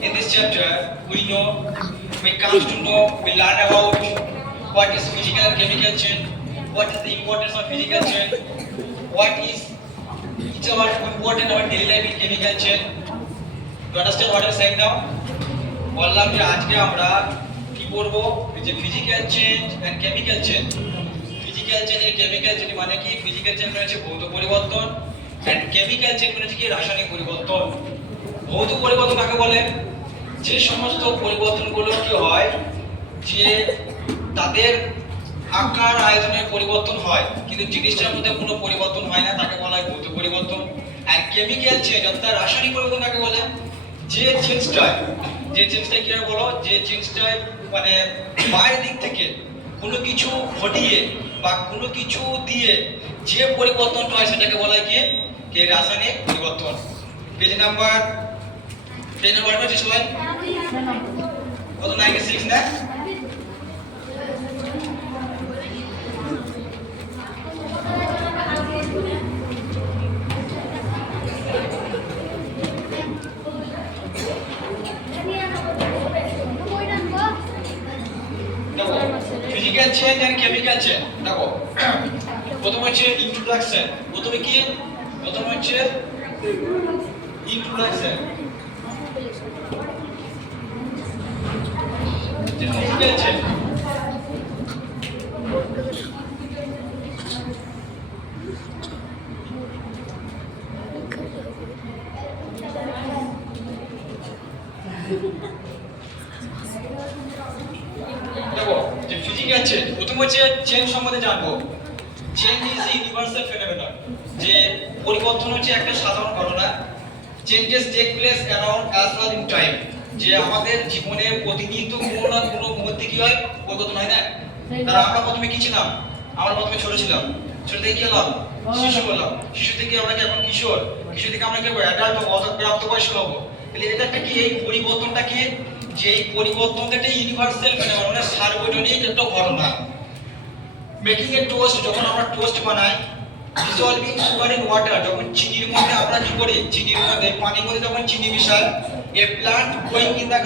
In this chapter, we come to know, we learn about what is physical and chemical change, what is the importance of physical change, what is each of our important our daily life in chemical change. To understand what I'm saying now? বললাম যে আজকে আমরা কি করব যে physical change and chemical change physical change and chemical change মানে কি physical change মানে হচ্ছে ভৌত পরিবর্তন এন্ড কেমিক্যাল চেঞ্জ মানে হচ্ছে কি রাসায়নিক পরিবর্তন ভৌত পরিবর্তন কাকে বলে যে সমস্ত পরিবর্তনগুলো কি হয় যে তাদের আকার আয়তনের পরিবর্তন হয় কিন্তু জিনিসটার মধ্যে কোনো পরিবর্তন হয় না তাকে বলা হয় ভৌত পরিবর্তন আর কেমিক্যাল চেঞ্জ অর্থাৎ রাসায়নিক পরিবর্তন কাকে বলে যে চেঞ্জটা কি বলো যে চেঞ্জটা মানে বাইরের দিক থেকে কোনো কিছু ঘটিয়ে বা কোনো কিছু দিয়ে যে পরিবর্তনটা হয় সেটাকে বলা হয় কি রাসায়নিক পরিবর্তন পেজ নাম্বার হচ্ছে সবাই কত 96 না physical change and chemical change দেখো প্রথম হচ্ছে ইন্ট্রোডাকশন প্রথম হচ্ছে ইন্ট্রোডাকশন ফিজিক্যাল চেঞ্জ দেখো যে ফিজিক্যাল চেঞ্জ প্রথম হচ্ছে চেঞ্জ সম্বন্ধে জানবো change is a universal phenomenon যে পরিবর্তন হচ্ছে একটা সাধারণ ঘটনা changes take place around as well in time যে আমাদের জীবনে প্রতিনিয়ত কোনো না কোনো মুহূর্তে কি হয় পরিবর্তন হয় না তারা আমরা প্রথমে কি ছিলাম আমরা প্রথমে ছোট ছিলাম ছোট থেকে কি হলাম শিশু হলাম শিশু থেকে আমরা কি এখন কিশোর কিশোর থেকে আমরা কি হবো অ্যাডাল্ট হবো অর্থাৎ প্রাপ্তবয়স্ক হবো তাহলে এটা একটা কি এই পরিবর্তনটা কি যে এই পরিবর্তনটা একটা ইউনিভার্সাল ফেনোমেনন মানে সার্বজনীন একটা ঘটনা মেকিং এ টোস্ট যখন আমরা টোস্ট বানাই ডিসলভিং সুগার ইন ওয়াটার যখন চিনির মধ্যে আমরা কি করি চিনির মধ্যে পানির মধ্যে যখন চিনি মিশাই এ প্ল্যান্ট গ্রোইং ইন দ্য